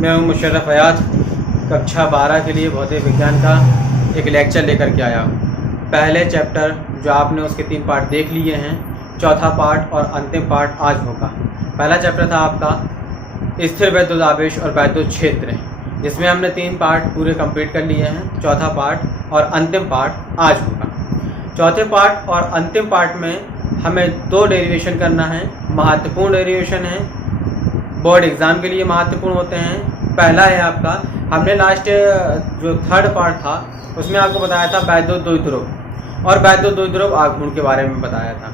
मैं हूं मुशर्रफ हयात। कक्षा 12 के लिए भौतिक विज्ञान का एक लेक्चर लेकर के आया हूं। पहले चैप्टर जो आपने उसके 3 पार्ट देख लिए हैं, चौथा पार्ट और अंतिम पार्ट आज होगा। पहला चैप्टर था आपका स्थिर वैद्युत आवेश और वैद्युत क्षेत्र, जिसमें हमने 3 पार्ट पूरे कंप्लीट कर लिए हैं। चौथा पार्ट और अंतिम पार्ट आज होगा। चौथे पार्ट और अंतिम पार्ट में हमें 2 डेरिवेशन करना है। महत्वपूर्ण डेरिवेशन है, बोर्ड एग्ज़ाम के लिए महत्वपूर्ण होते हैं। पहला है आपका, हमने लास्ट जो 3rd पार्ट था उसमें आपको बताया था वैद्युत द्विध्रुव और वैद्युत द्विध्रुव आघूर्ण के बारे में बताया था।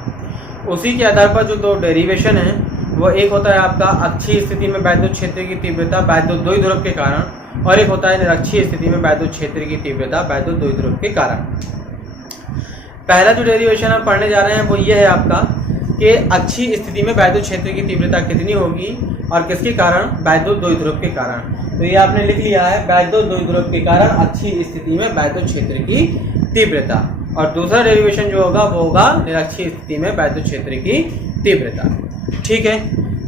उसी के आधार पर जो 2 डेरिवेशन है वो एक होता है आपका अक्षीय स्थिति में वैद्युत क्षेत्र की तीव्रता वैद्युत द्विध्रुव के कारण, और एक होता है निरक्षीय स्थिति में वैद्युत क्षेत्र की तीव्रता वैद्युत द्विध्रुव के कारण। पहला जो डेरिवेशन हम पढ़ने जा रहे हैं वो ये है आपका कि अक्षीय स्थिति में वैद्युत क्षेत्र की तीव्रता कितनी होगी और किसके कारण? वैद्युत द्विध्रुव के कारण। तो ये आपने लिख लिया है, वैद्युत द्विध्रुव के कारण अक्षीय स्थिति में वैद्युत क्षेत्र की तीव्रता। और दूसरा डेरिवेशन जो होगा वो होगा निरक्षीय स्थिति में वैद्युत क्षेत्र की तीव्रता। ठीक है,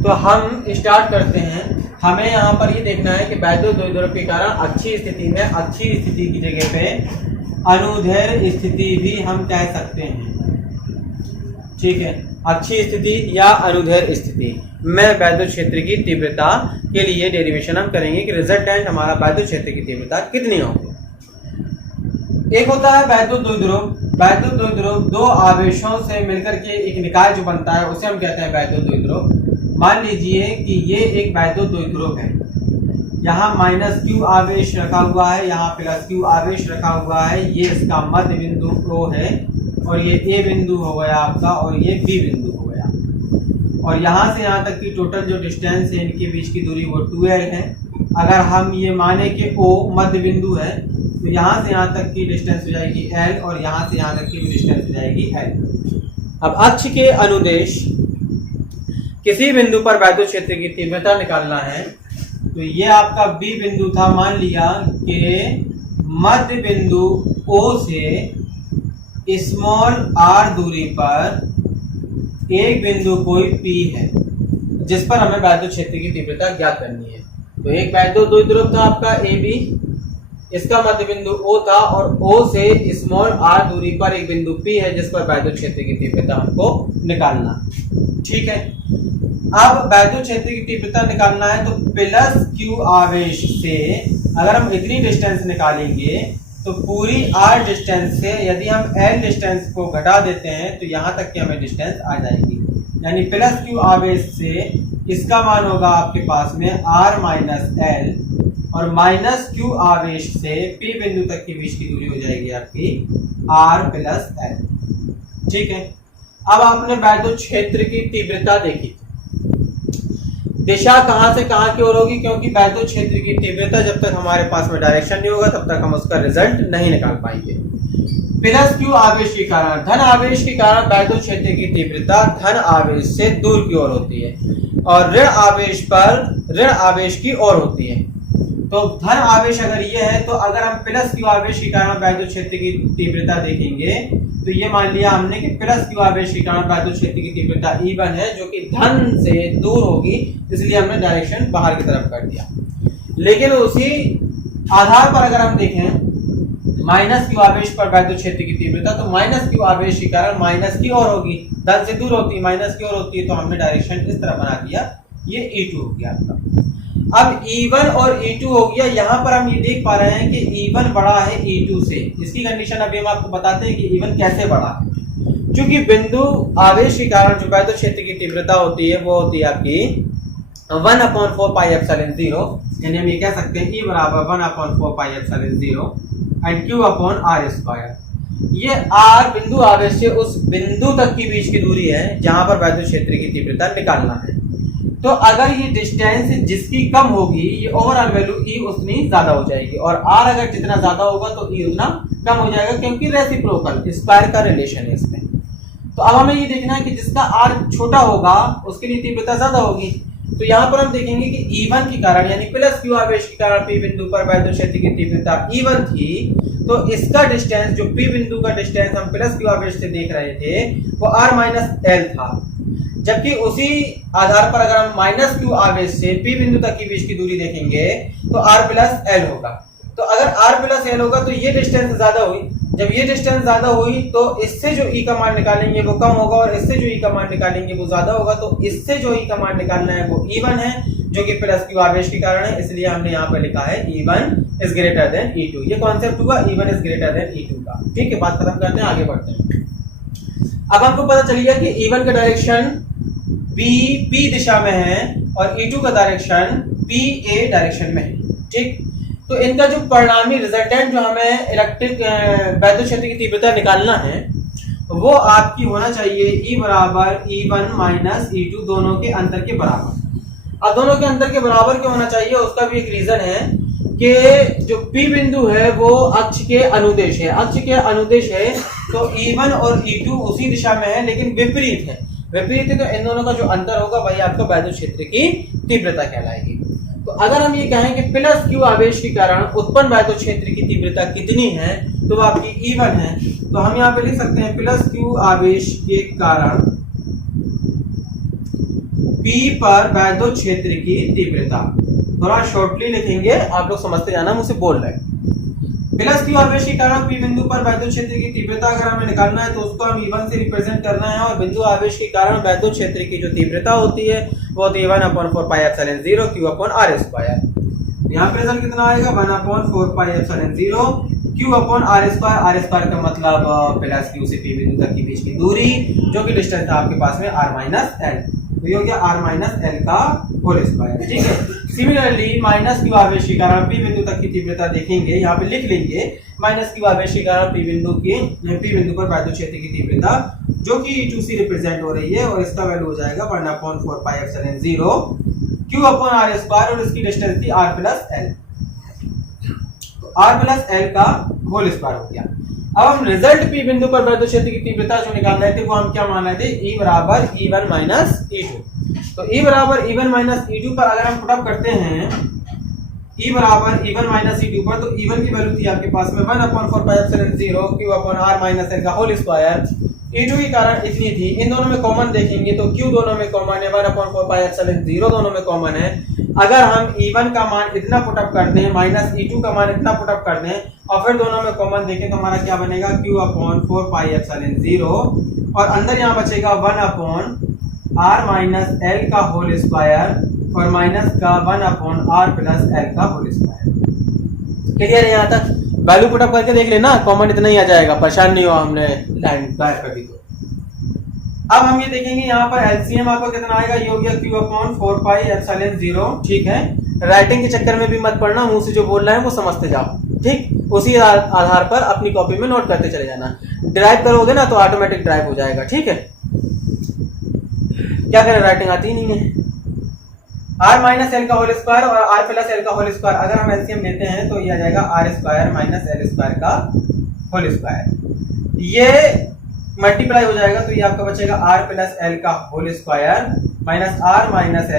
तो हम स्टार्ट करते हैं। हमें यहाँ पर ये देखना है कि वैद्युत द्विध्रुव के कारण अक्षीय स्थिति में, अक्षीय स्थिति की जगह पे अनुदैर्ध्य स्थिति भी हम कह सकते हैं। ठीक है, अक्षीय स्थिति या अनुदैर्ध्य स्थिति में वैद्युत क्षेत्र की तीव्रता के लिए डेरिवेशन हम करेंगे कि रिजल्टेंट हमारा वैद्युत क्षेत्र की तीव्रता कितनी होगी। एक होता है वैद्युत द्विध्रुव। वैद्युत द्विध्रुव 2 आवेशों से मिलकर के एक निकाय जो बनता है उसे हम कहते हैं वैद्युत द्विध्रुव। मान लीजिए कि ये एक वैद्युत द्विध्रुव है, यहाँ -q आवेश रखा हुआ है, यहाँ +q आवेश रखा हुआ है। ये इसका मध्य बिंदु O है और ये A बिंदु हो गया आपका और ये B बिंदु हो गया। और यहाँ से यहाँ तक की टोटल जो डिस्टेंस है इनके बीच की दूरी वो 2l है। अगर हम ये माने कि O मध्य बिंदु है तो यहाँ से यहाँ तक की डिस्टेंस हो जाएगी l और यहाँ से यहाँ तक की भी डिस्टेंस हो जाएगी l। अब अक्ष के अनुदेश किसी बिंदु पर वैद्युत क्षेत्र की तीव्रता निकालना है। तो ये आपका B बिंदु था, मान लिया कि मध्य बिंदु O से स्मॉल r दूरी पर एक बिंदु कोई P है जिस पर हमें वैद्युत क्षेत्र की तीव्रता ज्ञात करनी है। तो एक वैद्युत द्विध्रुव था आपका AB, इसका मध्य बिंदु O था और O से स्मॉल r दूरी पर एक बिंदु P है जिस पर वैद्युत क्षेत्र की तीव्रता हमको निकालना। ठीक है, अब वैद्युत क्षेत्र की तीव्रता निकालना है तो +q आवेश से अगर हम इतनी डिस्टेंस निकालेंगे तो पूरी r डिस्टेंस से यदि हम l डिस्टेंस को घटा देते हैं तो यहाँ तक की हमें डिस्टेंस आ जाएगी। यानी +q आवेश से इसका मान होगा आपके पास में r - l और -q आवेश से P बिंदु तक की बीच की दूरी हो जाएगी आपकी r + l। ठीक है, अब आपने वैद्युत क्षेत्र की तीव्रता देखी, दिशा कहां से कहां की ओर होगी, क्योंकि वैद्युत क्षेत्र की तीव्रता जब तक हमारे पास में डायरेक्शन नहीं होगा तब तक हम उसका रिजल्ट नहीं निकाल पाएंगे। +q आवेश के कारण, धन आवेश के कारण वैद्युत क्षेत्र की तीव्रता धन आवेश से दूर की ओर होती है और ऋण आवेश पर ऋण आवेश की ओर होती है। तो धन आवेश अगर ये है तो अगर हम +q आवेश के कारण वैद्युत क्षेत्र की तीव्रता देखेंगे तो ये मान लिया हमने कि +q आवेश के कारण वैद्युत क्षेत्र की तीव्रता E1 है जो कि धन से दूर होगी, इसलिए हमने डायरेक्शन बाहर की तरफ कर दिया। लेकिन उसी आधार पर अगर हम देखें -q आवेश पर वैद्युत क्षेत्र की तीव्रता, तो -q आवेश के कारण माइनस की ओर होगी, धन से दूर होती है, माइनस की ओर होती है, तो हमने डायरेक्शन इस तरह बना दिया। ये E2 हो गया आपका। अब E1 और E2 हो गया। यहाँ पर हम ये देख पा रहे हैं कि E1 बड़ा है E2 से। इसकी कंडीशन अभी हम आपको बताते हैं कि E1 कैसे बड़ा है। क्योंकि बिंदु आवेश के कारण जो वैद्युत क्षेत्र की तीव्रता होती है वो होती है आपकी 1/4πε0, यानी हम ये कह सकते हैं E बराबर 1/4πε0 एंड Q/r²। ये r बिंदु आवेश से उस बिंदु तक की बीच की दूरी है जहां पर वैद्युत क्षेत्र की तीव्रता निकालना है। तो अगर ये डिस्टेंस जिसकी कम होगी, ये ओवरऑल वैल्यू E उतनी ज्यादा हो जाएगी और R अगर जितना ज्यादा होगा तो E उतना कम हो जाएगा, क्योंकि रेसिप्रोकल स्क्वायर का रिलेशन है इसमें। तो अब हमें ये देखना है कि जिसका R छोटा होगा उसके लिए तीव्रता ज्यादा होगी। तो यहाँ पर हम देखेंगे कि E1 के कारण यानी +q आवेश के कारण P बिंदु पर वैद्युत क्षेत्र की तीव्रता E1 थी, तो इसका डिस्टेंस जो P बिंदु का डिस्टेंस हम +q आवेश से देख रहे थे वो r - l था। जबकि उसी आधार पर अगर हम माइनस क्यू आवेश से पी बिंदु तक की बीच की दूरी देखेंगे तो आर प्लस एल होगा। तो अगर आर प्लस एल होगा तो ये डिस्टेंस ज्यादा हुई, जब ये डिस्टेंस ज्यादा हुई तो इससे जो ई का मान निकालेंगे वो कम होगा और इससे जो ई का मान निकालेंगे वो ज्यादा होगा। तो इससे जो ई का मान निकालना है वो E1 है जो कि प्लस क्यू आवेश के कारण है, इसलिए हमने यहाँ पे लिखा है E1 is greater than E2। ये कॉन्सेप्ट हुआ E1 is greater than E2 का। ठीक है, बात खत्म करते हैं, आगे बढ़ते हैं। अब हमको पता चल गया कि E1 का डायरेक्शन P दिशा में है और E2 का डायरेक्शन PA डायरेक्शन में है। ठीक, तो इनका जो परिणामी रिजल्टेंट जो हमें इलेक्ट्रिक वैद्युत क्षेत्र की तीव्रता निकालना है वो आपकी होना चाहिए E बराबर E1 माइनस E2 दोनों के अंतर के बराबर। अब दोनों के अंतर के बराबर क्यों होना चाहिए, उसका भी एक रीजन है कि जो P बिंदु है वो अक्ष के अनुदेश है। अक्ष के अनुदेश है तो E1 और E2 उसी दिशा में है लेकिन विपरीत है। विपरीत है तो इन दोनों का जो अंतर होगा वही आपका वैद्युत क्षेत्र की तीव्रता कहलाएगी। तो अगर हम ये कहें कि प्लस क्यू आवेश के कारण उत्पन्न वैद्युत क्षेत्र की तीव्रता कितनी है तो वो आपकी E1 है। तो हम यहाँ पे लिख सकते हैं प्लस क्यू आवेश के कारण P पर वैद्युत क्षेत्र की तीव्रता। थोड़ा शॉर्टली लिखेंगे, आप लोग समझते जाना, मुझसे बोल रहे हैं। प्लस क्यू आवेश के कारण P बिंदु पर वैद्युत क्षेत्र की तीव्रता अगर हमें निकालना है तो उसको हम E1 से रिप्रेजेंट करना है और बिंदु आवेश के कारण वैद्युत क्षेत्र की जो तीव्रता होती है वो होती है 1/4πε0 Q/r²। यहाँ पे रिजल्ट कितना आएगा 1/4πε0 Q/r²। r² का मतलब प्लस क्यू से P बिंदु तक की बीच की दूरी जो कि डिस्टेंस था आपके पास में r-l, तो ये हो गया r-l का होल स्क्वायर। ठीक है, सिमिलरली माइनस क्यू आवेश के कारण P बिंदु तक की तीव्रता देखेंगे, यहाँ पे लिख लेंगे माइनस क्यू आवेश के कारण P बिंदु पर वैद्युत क्षेत्र की तीव्रता जो कि E2 से रिप्रेजेंट हो रही है और इसका वैल्यू हो जाएगा 1/4πε0 Q/r² और इसकी डिस्टेंस थी r+l, तो r+l का होल स्क्वायर हो गया। अब हम रिजल्ट P बिंदु पर वैद्युत क्षेत्र की तीव्रता जो निकाल रहे थे वो हम क्या मान रहे थे, E बराबर E1 माइनस E2। तो E बराबर E1 माइनस E2 पर अगर हम पुटअप करते हैं E बराबर E1 माइनस E2 पर, तो E1 की वैल्यू थी आपके पास में 1/4πε0 Q/r - का होल स्क्वायर। E2 के कारण इतनी थी, इन दोनों में कॉमन देखेंगे तो Q दोनों में कॉमन है, 1/4πε0 दोनों में कॉमन है। अगर हम E1 का मान इतना पुटअप कर दें माइनस E2 का मान इतना पुटअप कर दें और फिर दोनों में कॉमन देखें तो हमारा क्या बनेगा Q/4πε0 और अंदर यहाँ बचेगा 1/r-l का होल स्क्वायर और माइनस का 1/r+l का होल स्क्वायर। क्लियर है यहाँ तक? वैल्यू पुटअप करके देख लेना, कॉमन इतना ही आ जाएगा, परेशान नहीं हो हमने लाइन गायब कर दी तो। अब हम ये देखेंगे यहाँ पर एलसीएम आपका कितना आएगा, ये हो गया Q/4πε0। ठीक है, राइटिंग के चक्कर में भी मत पढ़ना, मुंह से जो बोल रहे हैं वो समझते जाओ। ठीक, उसी आधार पर अपनी कॉपी में नोट करते चले जाना। ड्राइव करोगे ना तो ऑटोमेटिक ड्राइव हो जाएगा। ठीक है, क्या करें, राइटिंग आती नहीं है। r-l का होल स्क्वायर और r+l का होल स्क्वायर अगर हम एलसीएम लेते हैं तो ये आ जाएगा r² - l² का होल स्क्वायर। ये मल्टीप्लाई हो जाएगा तो ये आपका बचेगा r+l का whole square minus r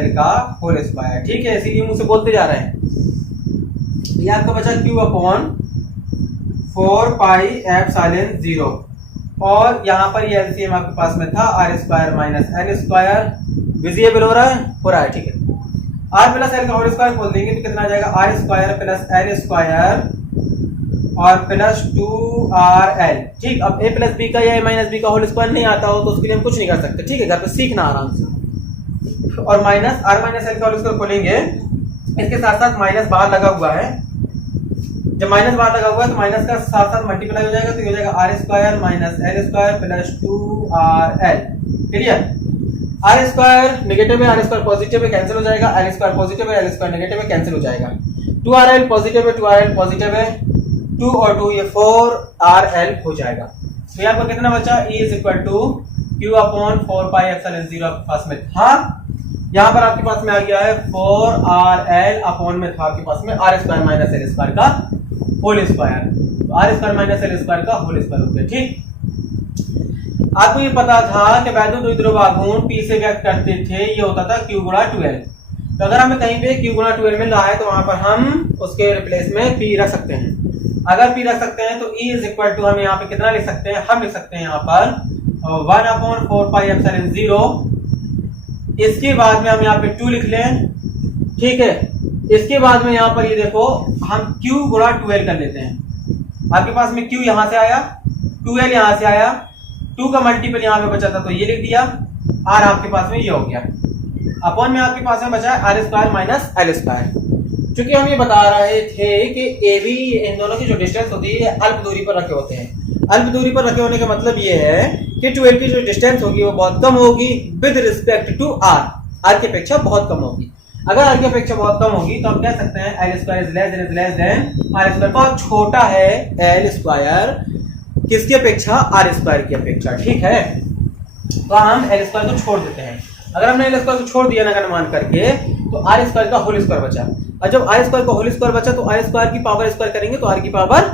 - l का होल स्क्वायर। ठीक है, इसीलिए मुझसे बोलते जा रहे हैं। ये आपका बचा Q/4πε0 और यहाँ पर ये एलसीएम आपके पास में था r² - l²। विजिबल हो रहा है? ठीक है, r+l का होल स्क्वायर खोल देंगे तो कितना आ जाएगा r² + l² और प्लस 2rl। ठीक, अब a+b का या a-b का होल स्क्वायर नहीं आता हो तो उसके लिए हम कुछ नहीं कर सकते। ठीक है, घर पे सीखना आराम से। और माइनस r - l का होल स्क्वायर खोलेंगे, इसके साथ साथ माइनस बाहर लगा हुआ है, जब माइनस बाहर लगा हुआ है तो माइनस का साथ साथ मल्टीप्लाई हो जाएगा तो ये हो जाएगा r² - l² plus 2rl। Clear? r² negative है, r² पॉजिटिव है, कैंसिल हो जाएगा, l² पॉजिटिव है, l² नेगेटिव है, कैंसिल हो जाएगा। 2rl पॉजिटिव है, 2rl पॉजिटिव है, 2 और 2 ये 4rl हो जाएगा। तो यहाँ पर कितना बचा, E = Q/4πε0 आपके पास में था, यहाँ पर आपके पास में आ गया है 4rl अपॉन में था आपके पास में r² - l² का होल स्क्वायर। तो r² - l² का होल स्क्वायर हो गया। ठीक, आपको ये पता था कि वैद्युत द्विध्रुव आघूर्ण P से व्यक्त करते थे, ये होता था Q/12। तो अगर हमें कहीं पे Q/12 मिल रहा है तो वहां पर हम उसके रिप्लेस में P रख सकते हैं। अगर P रख सकते हैं तो E = हम यहाँ पे कितना लिख सकते हैं, हम लिख सकते हैं यहाँ पर 1/4πε0 इसके बाद में हम यहाँ पे 2 लिख लें, ठीक है। इसके बाद में यहाँ पर ये देखो हम q गुणा 2l कर लेते हैं। आपके पास में q यहाँ से आया, 2l यहाँ से आया, 2 का मल्टीपल यहाँ पे बचा था तो ये लिख दिया, r आपके पास में ये हो गया। अपॉन में आपके पास में बचा है r square minus l square. क्योंकि हम ये बता रहे थे कि AB इन दोनों की जो डिस्टेंस होती है अल्प दूरी पर रखे होते हैं। अल्प दूरी पर रखे होने का मतलब ये है कि 12 की जो डिस्टेंस होगी वो बहुत कम होगी with respect to r, r की अपेक्षा बहुत कम होगी। अगर r की अपेक्षा बहुत कम होगी तो हम कह सकते हैं l square is less than r square. बहुत छोटा है l स्क्वायर किसकी अपेक्षा, r स्क्वायर की अपेक्षा, ठीक है। तो हम l स्क्वायर को छोड़ देते हैं। अगर हमने l स्क्वायर को छोड़ दिया ना मान करके तो r स्क्वायर का होल स्क्वायर बचा, और जब r स्क्वायर का होल स्क्वायर बचा तो r स्क्वायर की पावर स्क्वायर करेंगे तो r की पावर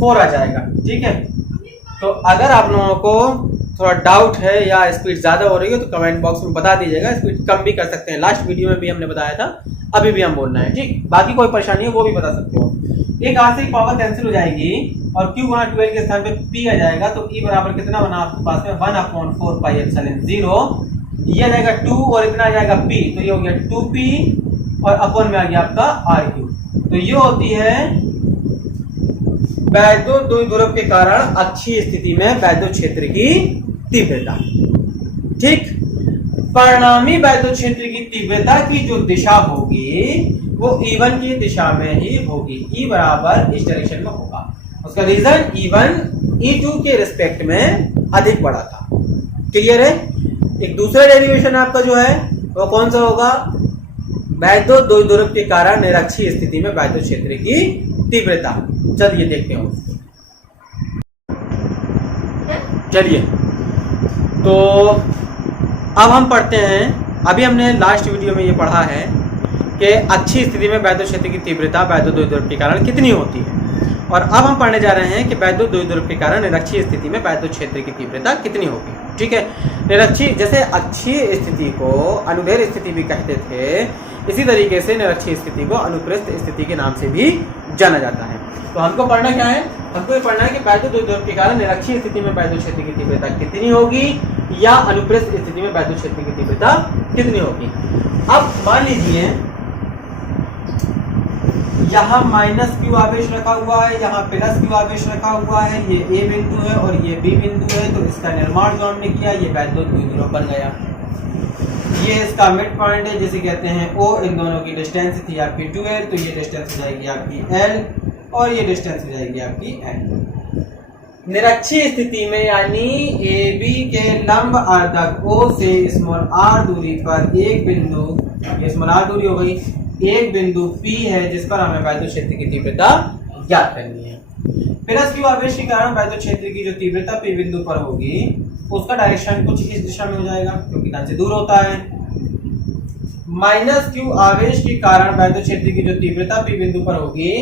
4 आ जाएगा, ठीक है। तो अगर आप लोगों को थोड़ा डाउट है या स्पीड ज्यादा हो रही है तो कमेंट बॉक्स में बता दीजिएगा, स्पीड कम भी कर सकते हैं। लास्ट वीडियो में भी हमने बताया था, अभी भी हम बोलना है, ठीक। बाकी कोई परेशानी है वो भी बता सकते हो। एक r से पावर कैंसिल हो जाएगी और q गुणा 12 के स्थान पे p आ जाएगा, तो e बराबर कितना बना आपके पास में 1/4 पाई एप्सिलॉन 0। ये आ जाएगा 2 और इतना आ जाएगा p, तो ये हो गया 2p और अपॉन में आ गया आपका r3। तो ये होती है वैद्युत द्विध्रुव के कारण अक्षीय स्थिति में वैद्युत क्षेत्र की तीव्रता, ठीक। परिणामी वैद्युत क्षेत्र की तीव्रता की जो दिशा होगी वो E1 की दिशा में ही होगी, E बराबर इस डायरेक्शन में होगा। उसका रीजन E1 E2 के रिस्पेक्ट में अधिक बड़ा था, क्लियर है। एक दूसरा डेरिवेशन आपका जो है वो कौन सा होगा, वैद्युत द्विध्रुव के कारण निरक्षीय स्थिति में वैद्युत क्षेत्र की तीव्रता। चलिए देखते हैं उसको। चलिए तो अब हम पढ़ते हैं, अभी हमने लास्ट वीडियो में ये पढ़ा है कि अच्छी स्थिति में वैद्युत क्षेत्र की तीव्रता वैद्युत द्विध्रुव के कारण कितनी होती है, और अब हम पढ़ने जा रहे हैं कि वैद्युत द्विध्रुव के कारण निरक्षीय स्थिति में वैद्युत क्षेत्र की तीव्रता कितनी होगी, ठीक है। निरक्षीय, जैसे अक्षीय स्थिति को अनुदैर्घ्य स्थिति भी कहते थे, इसी तरीके से निरक्षीय स्थिति को अनुप्रस्थ स्थिति के नाम से भी जाना जाता है। तो हमको पढ़ना क्या है, हमको ये पढ़ना है कि वैद्युत द्विध्रुव के कारण निरक्षीय स्थिति में वैद्युत क्षेत्र की तीव्रता कितनी होगी या अनुप्रस्थ स्थिति में वैद्युत क्षेत्र की तीव्रता कितनी होगी। अब मान लीजिए यहाँ माइनस क्यू आवेश रखा हुआ है, यहाँ प्लस क्यू आवेश रखा हुआ है, ये ए बिंदु है और ये बी बिंदु है, तो इसका निर्माण जो हमने किया ये वैद्युत द्विध्रुव बन गया। ये इसका मिड पॉइंट है जिसे कहते हैं O, इन दोनों की डिस्टेंस थी आपकी 2l, तो ये डिस्टेंस हो जाएगी आपकी l और ये डिस्टेंस हो जाएगी आपकी l। निरक्षीय स्थिति में यानी AB के लंब अर्धक O से स्मॉल r दूरी पर एक बिंदु, ये स्मॉल r दूरी हो गई, एक बिंदु P है जिस पर हमें वैद्युत क्षेत्र की तीव्रता ज्ञात करनी है। प्लस क्यू आवेश के कारण वैद्युत क्षेत्र की जो तीव्रता P बिंदु पर होगी उसका डायरेक्शन कुछ इस दिशा में हो जाएगा क्योंकि धन से दूर होता है। माइनस क्यू आवेश के कारण वैद्युत क्षेत्र की जो तीव्रता P बिंदु पर होगी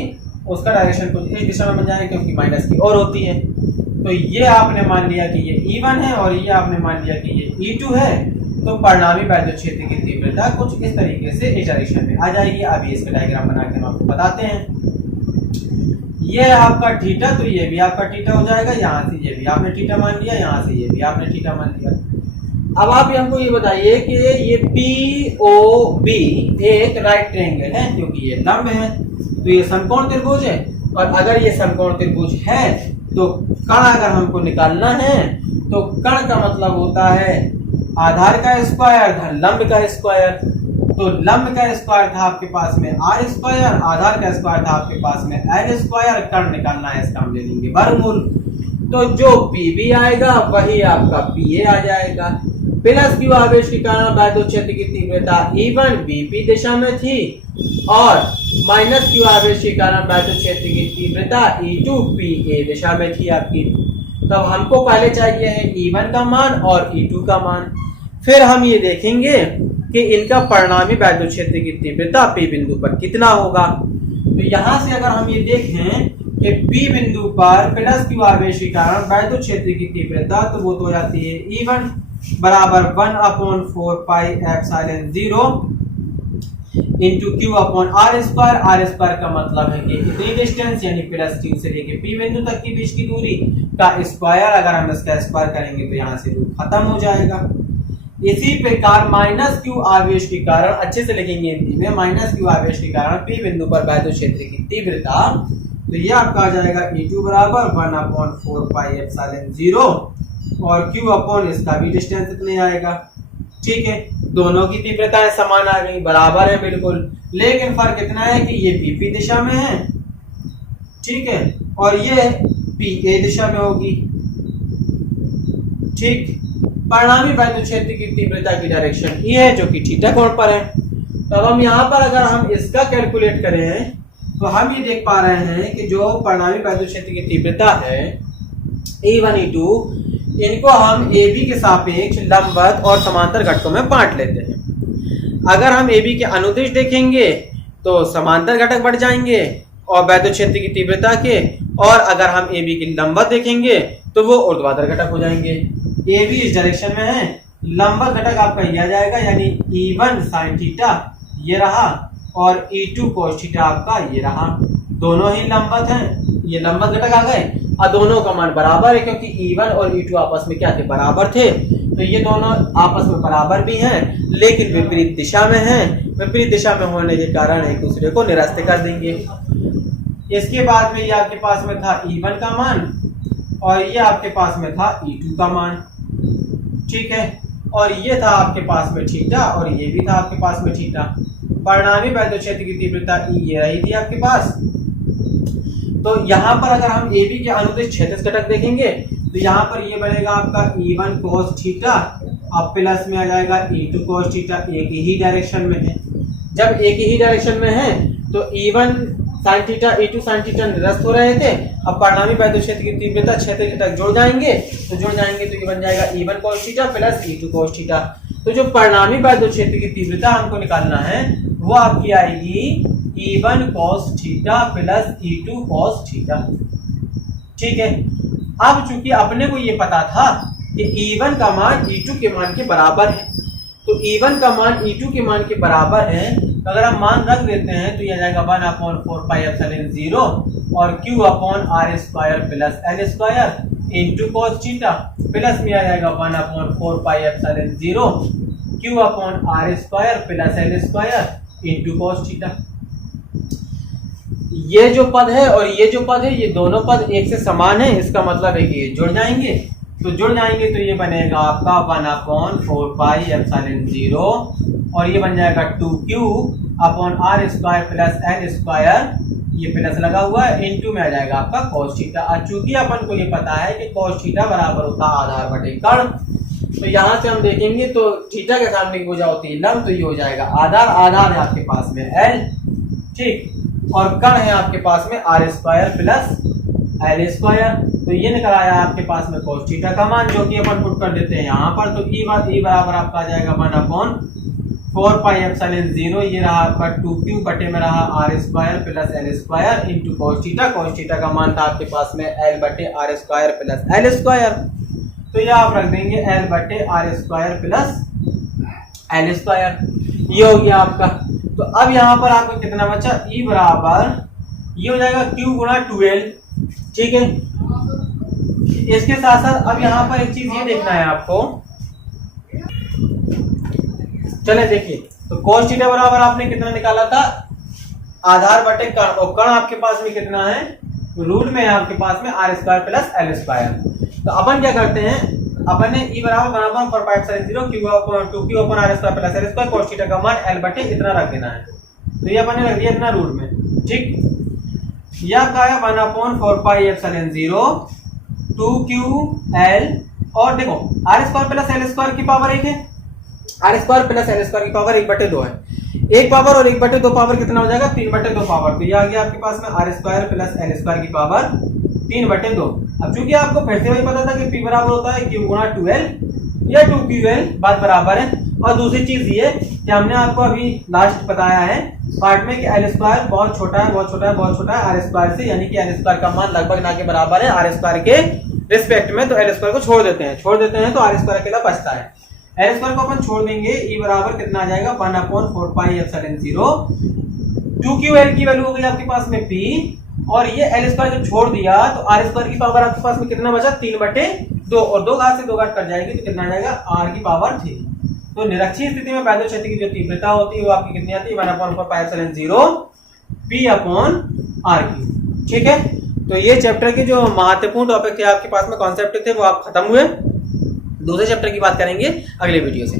उसका डायरेक्शन कुछ इस दिशा में बन जाएगा क्योंकि माइनस की ओर होती है। तो ये आपने मान लिया कि ये E1 है और ये आपने मान लिया कि ये E2 है, तो परिणामी वैद्युत क्षेत्र की तीव्रता कुछ इस तरीके से इस डायरेक्शन में आ जाएगी। अभी इसका डायग्राम बना के हम आपको बताते हैं। ये है आपका थीटा, तो ये भी आपका थीटा हो जाएगा, यहाँ से ये भी आपने थीटा मान लिया, यहाँ से ये भी आपने थीटा मान लिया। अब आप हमको ये बताइए कि ये POB एक राइट ट्रायंगल है क्योंकि ये लंब है, तो ये समकोण त्रिभुज है, और अगर ये समकोण त्रिभुज है तो कण अगर हमको निकालना है तो कण का मतलब होता है आधार का स्क्वायर धन लंब का स्क्वायर। तो लंब का स्क्वायर था आपके पास में r स्क्वायर, आधार का स्क्वायर था आपके पास में l स्क्वायर, कर्ण निकालना है इसका हम ले लेंगे वर्गमूल। तो जो PB आएगा वही आपका PA आ जाएगा। प्लस क्यू आवेश के कारण वैद्युत क्षेत्र की तीव्रता E1 BP दिशा में थी और माइनस क्यू आवेश के कारण वैद्युत क्षेत्र की तीव्रता E2 PA दिशा में थी आपकी। तब हमको पहले चाहिए है E1 का मान और E2 का मान, फिर हम ये देखेंगे कि इनका परिणामी वैद्युत क्षेत्र की तीव्रता P बिंदु पर कितना होगा। तो यहाँ से अगर हम ये देखें कि P बिंदु पर प्लस क्यू आवेश के कारण वैद्युत क्षेत्र की तीव्रता, तो वो तो हो जाती है E1 बराबर 1/4 pi epsilon 0 into Q upon r square का मतलब है कि इतनी डिस्टेंस यानी प्लस क्यू से लेके P बिंदु तक की बीच की दूरी का स्क्वायर। अगर हम इसका स्क्वायर करेंगे तो यहाँ से दूर खत्म हो जाएगा। इसी प्रकार माइनस क्यू आवेश के कारण, अच्छे से लिखेंगे हिंदी में, माइनस क्यू आवेश के कारण पी बिंदु पर वैद्युत क्षेत्र की तीव्रता, तो ये आपका आ जाएगा E2 बराबर 1/4 पाई एप्सिलॉन 0 और Q अपॉन इसका भी डिस्टेंस इतने आएगा। ठीक है, दोनों की तीव्रताएं समान आ गई, बराबर है बिल्कुल, लेकिन फर्क इतना है कि ये PP दिशा में है, ठीक है, और ये PA दिशा में होगी। ठीक, परिणामी वैद्युत क्षेत्र की तीव्रता की डायरेक्शन ये है जो कि थीटा कोण पर है। तो अब हम यहाँ पर अगर हम इसका कैलकुलेट करें तो हम ये देख पा रहे हैं कि जो परिणामी वैद्युत क्षेत्र की तीव्रता है E1 E2, इनको हम AB के सापेक्ष लंबवत और समांतर घटकों में बांट लेते हैं। अगर हम AB के अनुदिश देखेंगे तो समांतर घटक बढ़ जाएंगे और वैद्युत क्षेत्र की तीव्रता के, और अगर हम AB के लंबवत देखेंगे तो वो ऊर्ध्वाधर घटक हो जाएंगे। AB इस डायरेक्शन में है, लंबवत घटक आपका ये आ जाएगा, यानी E1 sin थीटा ये रहा और E2 cos थीटा आपका ये रहा। दोनों ही लंबवत हैं, ये लंबवत घटक आ गए और दोनों का मान बराबर है, क्योंकि E1 और E2 आपस में क्या थे, बराबर थे। तो ये दोनों आपस में बराबर भी हैं लेकिन विपरीत दिशा में हैं। विपरीत दिशा में होने के कारण एक दूसरे को निरस्त कर देंगे। इसके बाद में ये आपके पास में था E1 का मान और ये आपके पास में था E2 का मान। ठीक है, और ये था आपके पास में थीटा और ये भी था आपके पास में थीटा। परिणामी वैद्युत क्षेत्र की तीव्रता E ये रही थी आपके पास। तो यहाँ पर अगर हम AB के अनुदिश क्षैतिज घटक देखेंगे तो यहाँ पर ये बनेगा आपका E1 cos थीटा, अब प्लस में आ जाएगा E2 cos थीटा, एक ही डायरेक्शन में है। जब एक ही डायरेक्शन में है तो E1 sin theta E2 sin theta निरस्त हो रहे थे। अब परिणामी वैद्युत क्षेत्र की तीव्रता क्षैतिज घटक जुड़ जाएंगे तो ये बन जाएगा E1 cos theta plus E2 cos theta. तो जो परिणामी वैद्युत क्षेत्र की तीव्रता हमको निकालना है वो आपकी आएगी E1 cos theta plus E2 cos theta. ठीक है, अब चूंकि अपने को ये पता था कि E1 का मान E2 के मान के बराबर है, तो E1 का मान E2 के मान के बराबर है, तो अगर हम मान रख देते हैं तो ये आ जाएगा 1/4 पाई एप्सिलॉन 0 और Q upon R square plus L square into cos theta, plus में आ जाएगा 1/4 pi epsilon 0 Q upon R square plus L square into cos theta. ये जो पद है और ये जो पद है ये दोनों पद एक से समान है, इसका मतलब है कि ये जुड़ जाएंगे। तो जुड़ जाएंगे तो ये बनेगा आपका 1/4 पाई एप्सिलॉन 0 और ये बन जाएगा 2Q upon R square plus L square, ये प्लस लगा हुआ है, इनटू में आ जाएगा आपका cos थीटा। और चूंकि अपन को ये पता है कि cos थीटा बराबर होता आधार बटे कर्ण, तो यहाँ से हम देखेंगे तो थीटा के सामने की भुजा होती है लंब, तो ये हो जाएगा आधार। आधार है आपके पास में L, ठीक, और कर्ण है आपके पास में R square plus L square. तो ये निकल आया आपके पास में cos थीटा का मान, जो कि अपन पुट कर देते हैं यहाँ पर। तो E बराबर आपका आ जाएगा 1/4 पाई एप्सिलॉन 0, ये रहा आपका 2Q बटे में रहा R square plus L square into cos theta. cos theta का मान था आपके पास में L बटे R square plus L square, तो ये आप रख देंगे L बटे R square plus L square, ये हो गया आपका। तो अब यहाँ पर आपको कितना बचा, E बराबर ये हो जाएगा Q गुणा 2L। ठीक है, इसके साथ साथ अब यहाँ पर एक चीज ये देखना है आपको, चले देखिए। तो cos थीटा बराबर आपने कितना निकाला था, आधार बटे कर्ण, और कर्ण आपके पास में कितना है, रूट में है आपके पास में R square plus L square. तो अपन क्या करते हैं, अपन ने E बराबर 1/4 pi epsilon 0 2Q upon R square plus L square, cos theta का मान L बटे इतना रख देना है। तो ये अपन ने रख दिया इतना रूट में। ठीक, यह का है 1/4 पाई एप्सिलॉन 0 2QL, और देखो R square plus L square की पावर 1 है, R square plus L square की पावर 1/2 है। एक पावर और 1/2 पावर कितना हो जाएगा, 3/2 पावर। तो ये आ गया आपके पास में R square plus L square की पावर 3/2। अब चूंकि आपको फिर से वही पता था कि P बराबर होता है Q गुणा 2L या 2QL, बात बराबर है। और दूसरी चीज ये कि हमने आपको अभी लास्ट बताया है पार्ट में कि L स्क्वायर बहुत छोटा है, बहुत छोटा है, बहुत छोटा है R स्क्वायर से, यानी कि L स्क्वायर का मान लगभग ना के बराबर है R स्क्वायर के रिस्पेक्ट में। तो L स्क्वायर को छोड़ देते हैं तो R स्क्वायर अकेला बचता है। L स्क्वायर को अपन छोड़ देंगे, E बराबर कितना आ जाएगा 1/4 पाई एप्सिलॉन 0 2QL की वैल्यू हो गई आपके पास में P, और ये L स्क्वायर जब छोड़ दिया तो R स्क्वायर की पावर आपके पास में कितना बचा, 3/2, और 2 घात से 2 घात कट जाएगी तो कितना आ जाएगा R की पावर 3। तो निरक्षीय स्थिति में वैद्युत क्षेत्र की जो तीव्रता होती है वो आपकी कितनी आती है 1/4πε0 P/r3। ठीक है, तो ये चैप्टर के जो महत्वपूर्ण टॉपिक थे आपके पास में, कॉन्सेप्ट थे, वो आप खत्म हुए। दूसरे चैप्टर की बात करेंगे अगले वीडियो से।